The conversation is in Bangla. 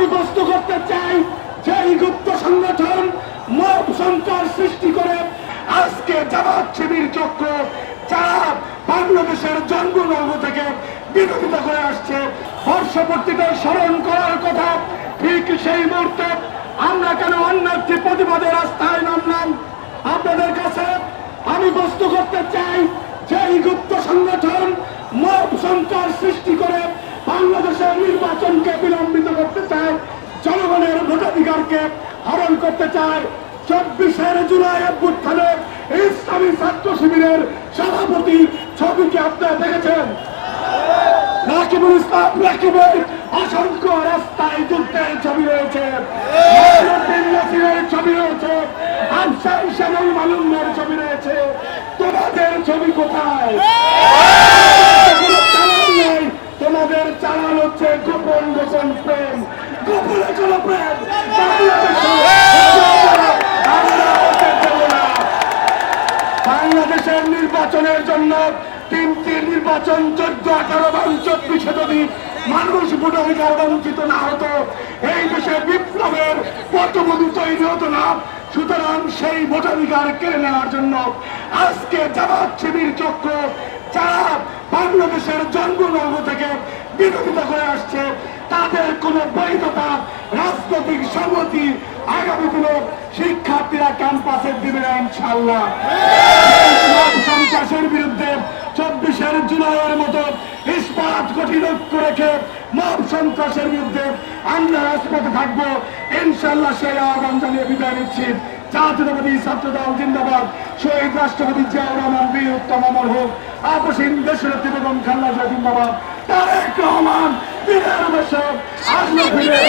আমি প্রশ্ন করতে চাই যে এই গুপ্ত সংগঠন মব সন্ত্রাস সৃষ্টি করে আজকে জামাত শিবির চক্র যারা বাংলাদেশের জন্মলগ্ন থেকে বিরোধিতা করে আসছে, বর্ষপূর্তিতে স্মরণ করার কথা, ঠিক সেই মুহূর্তে আমরা কেন অন্য একটি প্রতিবাদে রাস্তায় নামলাম? আপনাদের কাছে আমি প্রশ্ন করতে চাই যে এই গুপ্ত সংগঠন মব সন্ত্রাস সৃষ্টি করে বাংলাদেশের নির্বাচনকে বিলম্বিত করতে চায়, জনগণের ভোটাধিকারকে হরণ করতে চায়। 24 জুলাই অভ্যুত্থানে ইসলামী ছাত্র শিবিরের সভাপতি ছবিকে আপনারা দেখেছেন। রাকিবুল ইসলাম রাকিবের অসংখ্য রাস্তায় যুদ্ধের ছবি রয়েছে, ছবি রয়েছে, আনসার শ্যামল মালুমের ছবি রয়েছে। তোমাদের ছবি কোথায়? তোমাদের চালান হচ্ছে গোপন গোপন প্রেম, গোপনে কোনো প্রেম বাংলাদেশের নির্বাচনের জন্য 3টি নির্বাচন 14, 18 এবং 24 যদি মানুষ ভোটাধিকার বঞ্চিত না হতো, এই দেশে বিপ্লবের পটভূমি তৈরি হতো না। সুতরাং সেই ভোটাধিকার কেড়ে নেওয়ার জন্য আজকে জামাত শিবির চক্র যারা বাংলাদেশের জন্মলগ্ন থেকে বিরোধিতা করে আসছে, তাদের কোনো বৈধতা, রাজনৈতিক সম্মতি আগামী দিনে শিক্ষার্থীরা ক্যাম্পাসে দিবে না ইনশাআল্লাহ। সন্ত্রাসের বিরুদ্ধে 24 জুলাইয়ের মতো ইস্পাত কঠিন ঐক্য রেখে মব সন্ত্রাসের বিরুদ্ধে আমরা রাজপথে থাকবো ইনশাআল্লাহ। সেই আহ্বান জানিয়ে বিদায় নিচ্ছি। জাতীয়তাবাদী ছাত্রদল জিন্দাবাদ। শহীদ রাষ্ট্রপতি জিয়াউর রহমান বীর উত্তম অমর হোক। আপসীন দেশনেত্রী বেগম খালেদা জিয়া জিন্দাবাদ। তারেক রহমান বীরের বেশে আসলে ফিরে